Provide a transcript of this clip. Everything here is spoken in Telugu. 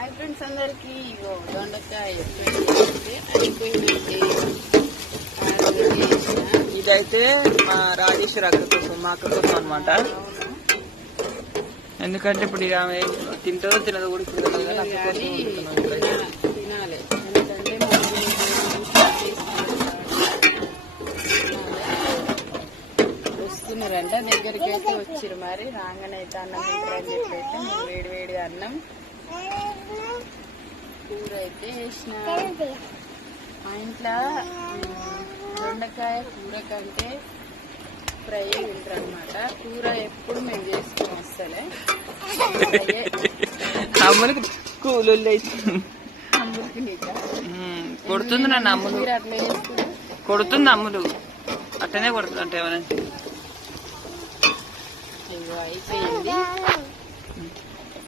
హాయ్ ఫ్రెండ్స్ అందరికి. ఇగో దొండకాయ అయిపోయిందండి. ఇదైతే మా రాజేశ్వరి అక్క కోసం, మా అక్క కోసం అనమాట. ఎందుకంటే ఇప్పుడు ఇక ఆమె తింటదో తినదో కూడా ఇప్పుడు తినాలి. ఎందుకంటే వస్తున్నారంట, దగ్గరికి అయితే వచ్చిరు. మరి రాగానే అయితే అన్నం తింటారని చెప్పైతే మేము వేడి అన్నం కూర అయితే వేసిన. మా ఇంట్లో దొండకాయ కూర కంటే ఫ్రై తింటారు అనమాట. కూర ఎప్పుడు మేము చేసుకుని వస్తలే. అమ్ములకి కూలు అమ్ములకి నీకా కొడుతుంది నన్ను అమ్ములు, మీరు అట్లా చేసుకుంటారు. కొడుతుంది అమ్ములు, అట్టనే కొడుతుంది అంటే ఏమైనా. ఇగో అయిపోయింది.